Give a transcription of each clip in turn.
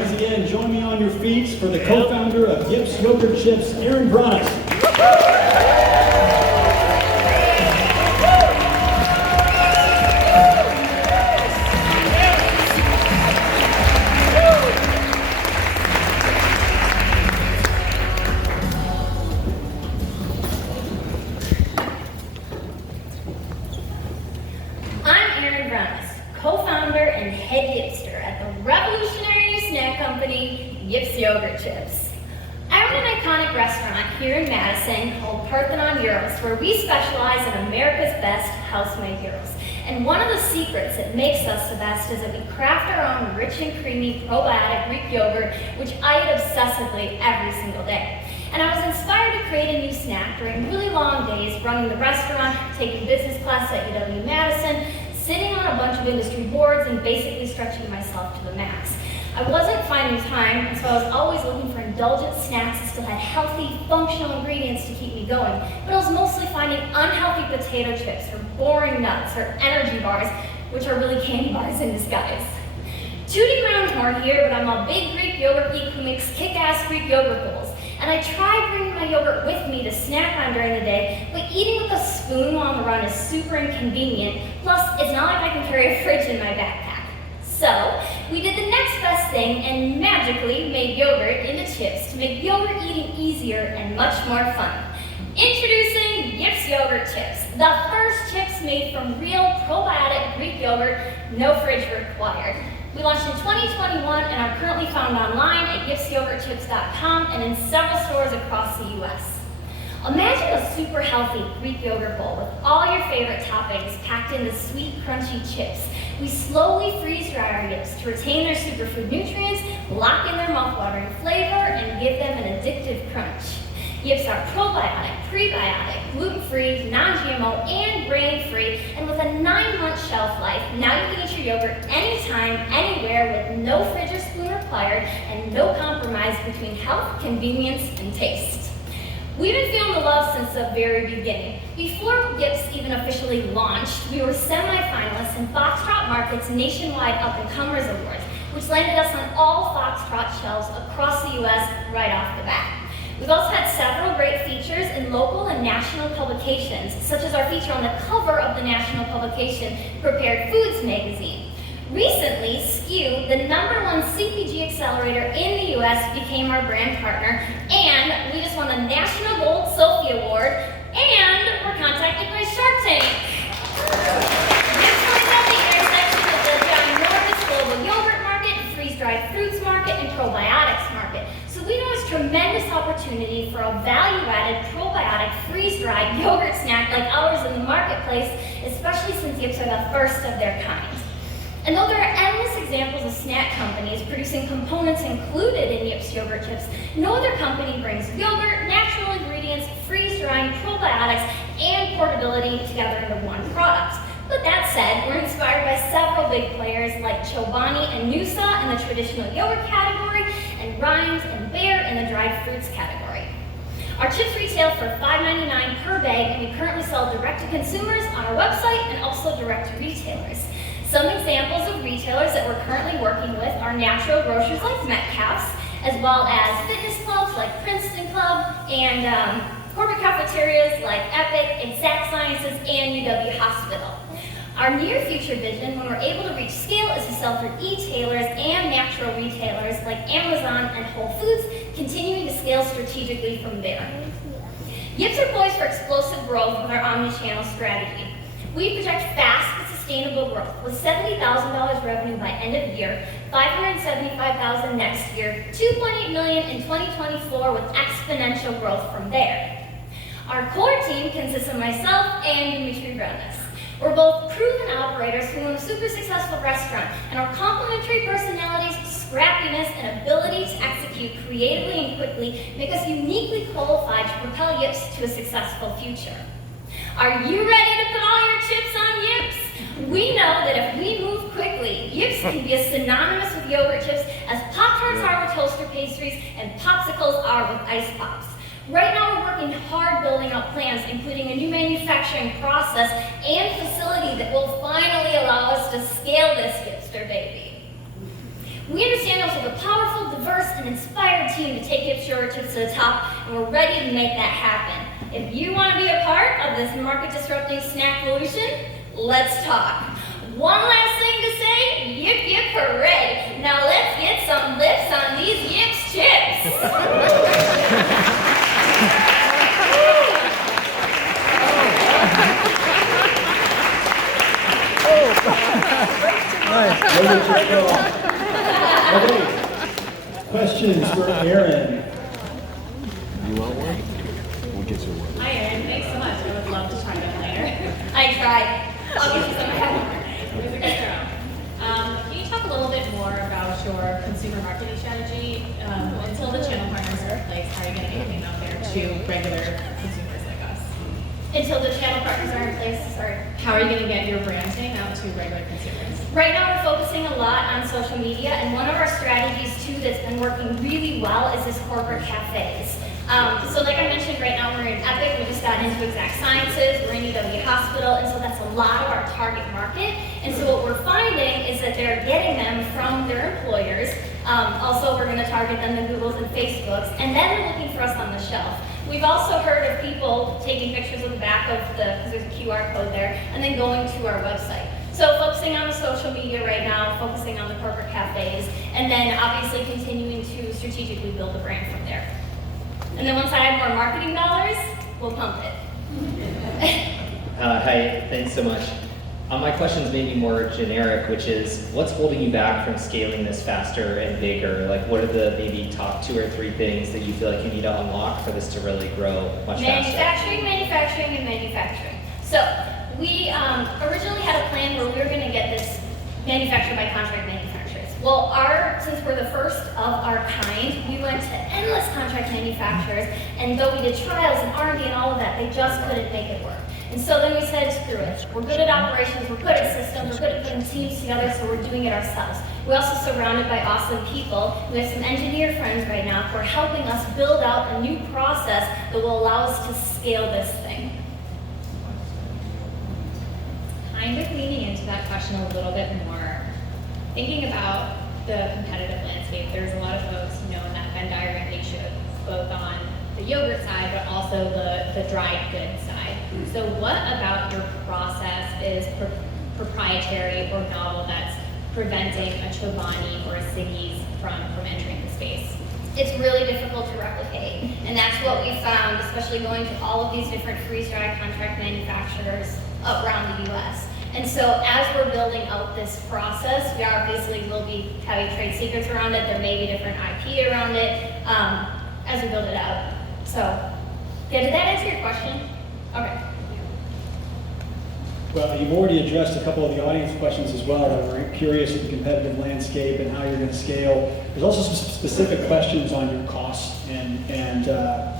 Once again, join me on your feet for the co-founder of Yips Yogurt Chips, Erin Vranas. I'm Erin Vranas, co-founder and head Yipster at the revolutionary new snack company, Yips Yogurt Chips. I own an iconic restaurant here in Madison called Parthenon Gyros, where we specialize in America's best house-made gyros. And one of the secrets that makes us the best is that we craft our own rich and creamy probiotic Greek yogurt, which I eat obsessively every single day. And I was inspired to create a new snack during really long days running the restaurant, taking business class at UW-Madison, sitting on a bunch of industry boards, and basically stretching myself to the max. I wasn't finding time, and so I was always looking for indulgent snacks that still had healthy, functional ingredients to keep me going, but I was mostly finding unhealthy potato chips, or boring nuts, or energy bars, which are really candy bars in disguise. Tooting my own horn here, but I'm a big Greek yogurt geek who makes kick-ass Greek yogurt bowls. And I try bringing my yogurt with me to snack on during the day, but eating with a spoon while on the run is super inconvenient. Plus, it's not like I can carry a fridge in my backpack. So, we did the next best thing and magically made yogurt into chips to make yogurt eating easier and much more fun. Introducing Yips Yogurt Chips, the first chips made from real probiotic Greek yogurt, no fridge required. We launched in 2021 and are currently found online at yipsyogurtchips.com and in several stores across the US. Imagine a super healthy Greek yogurt bowl with all your favorite toppings packed into sweet, crunchy chips. We slowly freeze dry our yips to retain their superfood nutrients, lock in their mouthwatering flavor, and give them an addictive crunch. Yips are probiotic, prebiotic, gluten-free, non-GMO, and grain-free, and with a 9-month shelf life, now you can eat your yogurt anytime, anywhere, with no fridge or spoon required, and no compromise between health, convenience, and taste. We've been feeling the love since the very beginning. Before Yips even officially launched, we were semi-finalists in Foxtrot Market's nationwide Up-and-Comers Awards, which landed us on all Foxtrot shelves across the US right off the bat. We've also had several great features in local and national publications, such as our feature on the cover of the national publication, Prepared Foods magazine. Recently, SKU, the #1 CPG accelerator in the US, became our brand partner, and we just won the National Gold Sophie Award, and we're contacted by Shark Tank. Yips lies at the intersection of the ginormous global yogurt market, freeze-dried fruits market, and probiotics market. So we know there's tremendous opportunity for a value-added probiotic freeze-dried yogurt snack like ours in the marketplace, especially since Yips are the first of their kind. And though there are endless examples of snack companies producing components included in Yips Yogurt Chips, no other company brings yogurt, natural ingredients, freeze-drying, probiotics, and portability together into one product. But that said, we're inspired by several big players like Chobani and Noosa in the traditional yogurt category, and Rhymes and Bear in the dried fruits category. Our chips retail for $5.99 per bag, and we currently sell direct to consumers on our website and also direct to retailers. Some examples of retailers that we're currently working with are natural grocers like Metcalfe's, as well as fitness clubs like Princeton Club, and corporate cafeterias like Epic, Exact Sciences, and UW Hospital. Our near future vision, when we're able to reach scale, is to sell through e-tailers and natural retailers like Amazon and Whole Foods, continuing to scale strategically from there. Yips are poised for explosive growth with our omni-channel strategy. We project fast but sustainable growth with $70,000 revenue by end of year, $575,000 next year, $2.8 million in 2024 with exponential growth from there. Our core team consists of myself and Dimitri Vranas. We're both proven operators who own a super successful restaurant, and our complementary personalities, scrappiness, and ability to execute creatively and quickly make us uniquely qualified to propel Yips to a successful future. Are you ready to put all your chips on Yips? We know that if we move quickly, Yips can be as synonymous with yogurt chips as Pop-Tarts are with toaster pastries and popsicles are with ice pops. Right now we're working hard building out plans, including a new manufacturing process and facility that will finally allow us to scale this Yipster baby. We understand also the powerful team to take Yips yogurt chips to the top, and we're ready to make that happen. If you want to be a part of this market-disrupting snack revolution, let's talk. One last thing to say, yip yip hooray. Now let's get some lips on these Yips chips. Okay. Questions for Erin? You want one? We'll get you one. Hi Erin, thanks so much. I would love to try them later. I tried. I'll get you some. It was a good throw. Can you talk a little bit more about your consumer marketing strategy? Until the channel partners are in place, how are you going to get anything out there to regular consumers like us? Until the channel partners are in place, sorry. How are you going to get your branding out to regular consumers? Right now we're focusing a lot on social media, and one of our strategies too that's been working really well is this corporate cafes. So like I mentioned, right now we're in Epic, we just got into Exact Sciences, we're in UW Hospital, and so that's a lot of our target market. And so what we're finding is that they're getting them from their employers. Also, we're going to target them to Googles and Facebooks, and then they're looking for us on the shelf. We've also heard of people taking pictures of the back of because there's a QR code there, and then going to our website. So focusing on the social media right now, focusing on the corporate cafes, and then obviously continuing to strategically build the brand from there. And then once I have more marketing dollars, we'll pump it. Hi, thanks so much. My question is maybe more generic, which is, what's holding you back from scaling this faster and bigger? Like, what are the maybe top 2 or 3 things that you feel like you need to unlock for this to really grow much faster? Manufacturing, and manufacturing. So we originally had a plan where we were going to get this manufactured by contract manufacturers. Well, since we're the first of our kind, we went to endless contract manufacturers, and though we did trials and R&D and all of that, they just couldn't make it work. And so then we said, screw it. We're good at operations, we're good at systems, we're good at putting teams together, so we're doing it ourselves. We're also surrounded by awesome people. We have some engineer friends right now who are helping us build out a new process that will allow us to scale this thing. Kind of leaning into that question a little bit more, thinking about the competitive landscape, there's a lot of folks in that Venn diagram they showed, both on the yogurt side, but also the dried goods side. So what about your process is proprietary or novel that's preventing a Chobani or a Siggy's from entering the space? It's really difficult to replicate, and that's what we found, especially going to all of these different freeze-dried contract manufacturers around the U.S. And so as we're building out this process, we obviously will be having trade secrets around it. There may be different IP around it as we build it out. So, yeah, did that answer your question? Okay. Well, you've already addressed a couple of the audience questions as well that were curious of the competitive landscape and how you're going to scale. There's also some specific questions on your costs and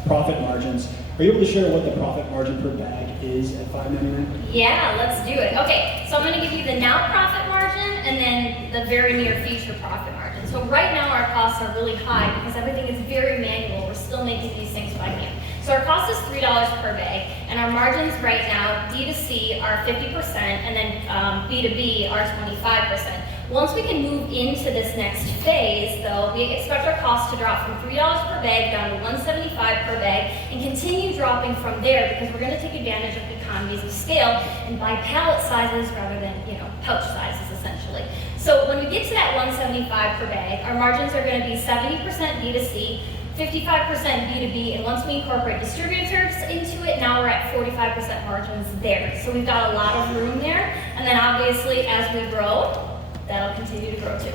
profit margins. Are you able to share what the profit margin per bag is at $5.99? Yeah, let's do it. Okay, so I'm going to give you the now profit margin and then the very near future profit margin. So right now our costs are really high because everything is very manual. We're still making these things by hand. So our cost is $3 per bag, and our margins right now, D2C are 50%, and then B2B are 25%. Once we can move into this next phase, though, we expect our cost to drop from $3 per bag down to $1.75 per bag and continue dropping from there because we're going to take advantage of the economies of scale and buy pallet sizes rather than, pouch sizes essentially. So when we get to that $1.75 per bag, our margins are going to be 70% D2C, 55% B2B, and once we incorporate distributors into it, now we're at 45% margins there. So we've got a lot of room there, and then obviously as we grow, that'll continue to grow too.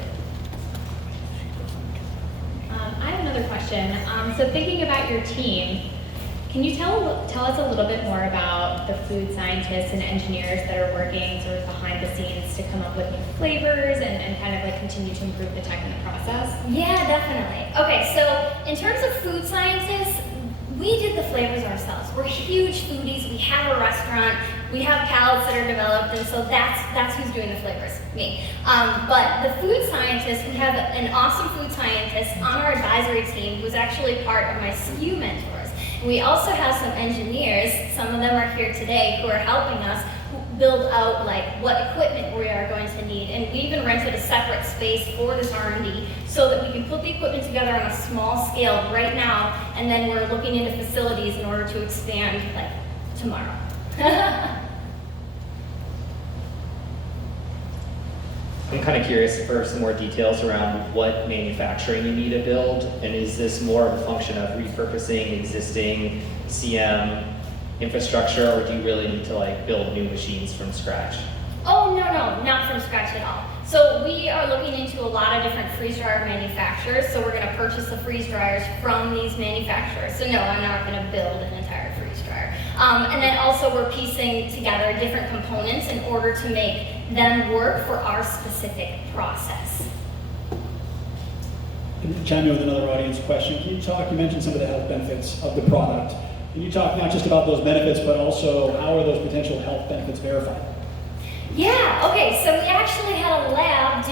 I have another question. So thinking about your team, can you tell us a little bit more about the food scientists and engineers that are working sort of behind the scenes to come up with new flavors and kind of like continue to improve the tech in the process? Yeah, definitely. Okay, so in terms of food scientists, we did the flavors ourselves. We're huge foodies. We have a restaurant. We have palates that are developed, and so that's who's doing the flavors, me. But the food scientists, we have an awesome food scientist on our advisory team who's actually part of my SKU mentors. And we also have some engineers, some of them are here today, who are helping us build out like what equipment we are going to need. And we even rented a separate space for this R&D so that we can put the equipment together on a small scale right now, and then we're looking into facilities in order to expand like tomorrow. I'm kind of curious for some more details around what manufacturing you need to build, and is this more of a function of repurposing existing CM infrastructure, or do you really need to like build new machines from scratch? Oh, no, not from scratch at all. So we are looking into a lot of different freeze dryer manufacturers, so we're going to purchase the freeze dryers from these manufacturers. So no, I'm not going to build an entire freeze dryer. And then also we're piecing together different components in order to make them work for our specific process. Can you chime in with another audience question? Can you talk, you mentioned some of the health benefits of the product. Can you talk not just about those benefits, but also how are those potential health benefits verified? Yeah, okay, so we actually had a lab do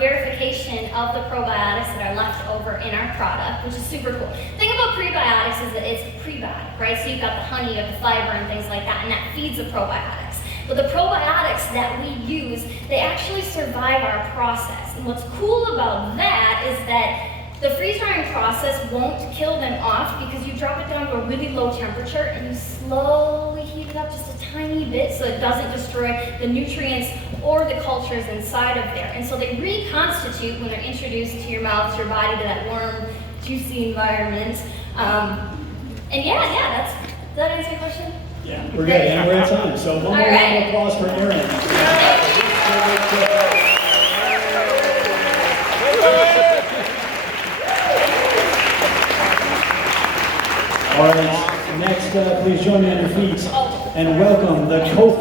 verification of the probiotics that are left over in our product, which is super cool. The thing about prebiotics is that it's prebiotic, right? So you've got the honey, you have the fiber and things like that, and that feeds the probiotics. But the probiotics that we use, they actually survive our process. And what's cool about that is that the freeze drying process won't kill them off because you drop it down to a really low temperature and you slowly heat it up just a tiny bit so it doesn't destroy the nutrients or the cultures inside of there. And so they reconstitute when they're introduced to your mouth, to your body, to that warm, juicy environment. And yeah, does that answer your question? Yeah, we're good, and we're at time. So one more round of applause for Erin. All right, next, please join me on your feet and welcome the co-founder